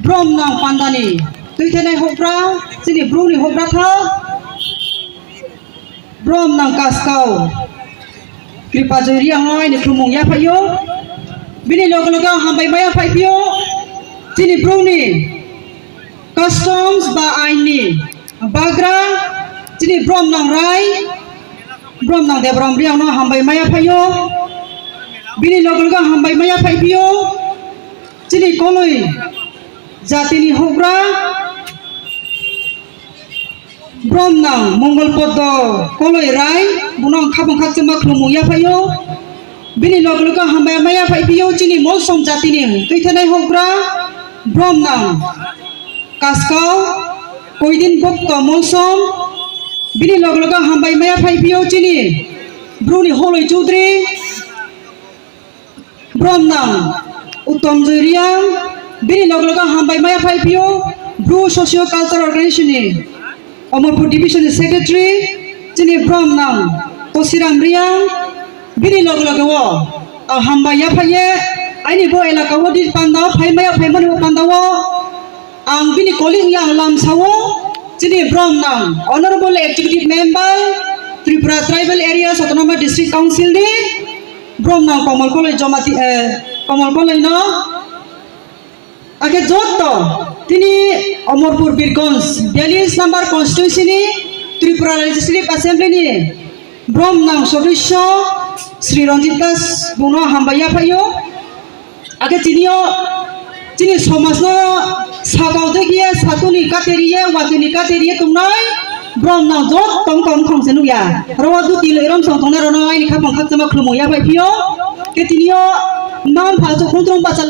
Brom nang pandani tui tenai hokra sini bruni hokra tha Brom nang kaskau kripa jeri angoi ni krumung ya phayo bini loga hambai maya phaipio sini bruni customs ba aini bagra sini Brom nang rai Brom nang debram riang no hambai maya phayo bini loga hambai maya phaipio sini koloi Jatini hokra Brom nang Mongol Podo koloi rai bunong khabong khakjema khlumu ya phayo bini logloga hambaya maya phaipio chini molsom jatini tuithanai hokra Brom nang kaskau koidin bokto molsom bini logloga hambaya maya phaipio chini bruni holoi chaudhry Brom nang Uttom Joiriang bini logloga hambai maya phaipio Bru Socio Cultural Organization Omorpur Division Secretary chini Brom nang Tosiram Riang bini logloga wo hambai ya phaye aini bo elaka wo dit pandao phai maya phai mani pandao ang bini calling yang lam sawo chini Brom nang Honorable Executive Member Tripura Tribal Areas Autonomous District Council ni Brom nang Komal Koloi Jomati Komal Koloi no Ake joto tini Omorpur Birgons 42 number constituency ni Tripura Legislative Assembly ni Brom nang Sodisho Sri Ranjit Das Buno hambaya phayo ake chini somas no sagau degiye satuni kateriye watuni kateriye tungnai Brom nang jot tong khongse nuya rawa du til eram song tongna ronai ni khapang khakjama khlumo ya phaipio ke tinio nam phajo khontrong bachal